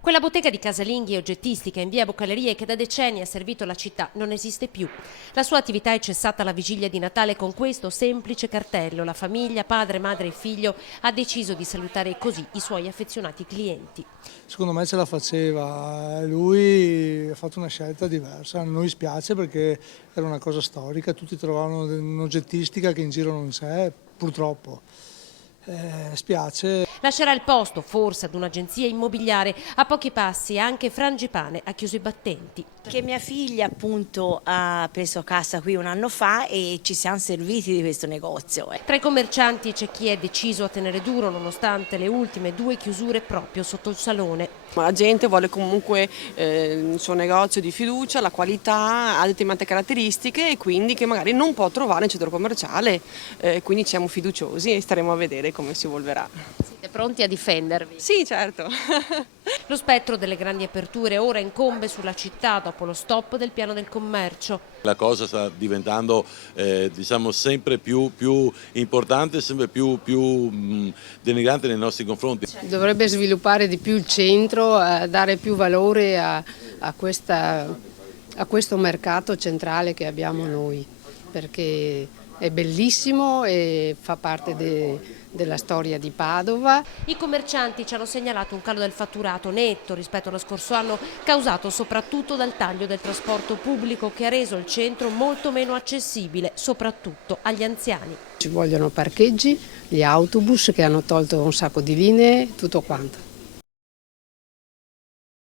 Quella bottega di casalinghi e oggettistica in via Bucalerie che da decenni ha servito la città non esiste più. La sua attività è cessata alla vigilia di Natale con questo semplice cartello. La famiglia, padre, madre e figlio, ha deciso di salutare così i suoi affezionati clienti. Secondo me ce la faceva, lui ha fatto una scelta diversa, a noi spiace perché era una cosa storica, tutti trovavano un'oggettistica che in giro non c'è, purtroppo. Spiace. Lascerà il posto, forse, ad un'agenzia immobiliare. A pochi passi anche Frangipane ha chiuso i battenti. Che mia figlia appunto ha preso casa qui un anno fa e ci siamo serviti di questo negozio. Tra i commercianti c'è chi è deciso a tenere duro nonostante le ultime 2 chiusure proprio sotto il salone. La gente vuole comunque il suo negozio di fiducia, la qualità, ha determinate caratteristiche e quindi che magari non può trovare in centro commerciale, quindi siamo fiduciosi e staremo a vedere come si evolverà. Siete pronti a difendervi? Sì, certo. Lo spettro delle grandi aperture ora incombe sulla città dopo lo stop del piano del commercio. La cosa sta diventando sempre più importante, sempre più denigrante nei nostri confronti. Dovrebbe sviluppare di più il centro, dare più valore a questo mercato centrale che abbiamo noi, perché è bellissimo e fa parte della storia di Padova. I commercianti ci hanno segnalato un calo del fatturato netto rispetto allo scorso anno, causato soprattutto dal taglio del trasporto pubblico che ha reso il centro molto meno accessibile, soprattutto agli anziani. Ci vogliono parcheggi, gli autobus che hanno tolto un sacco di linee, tutto quanto.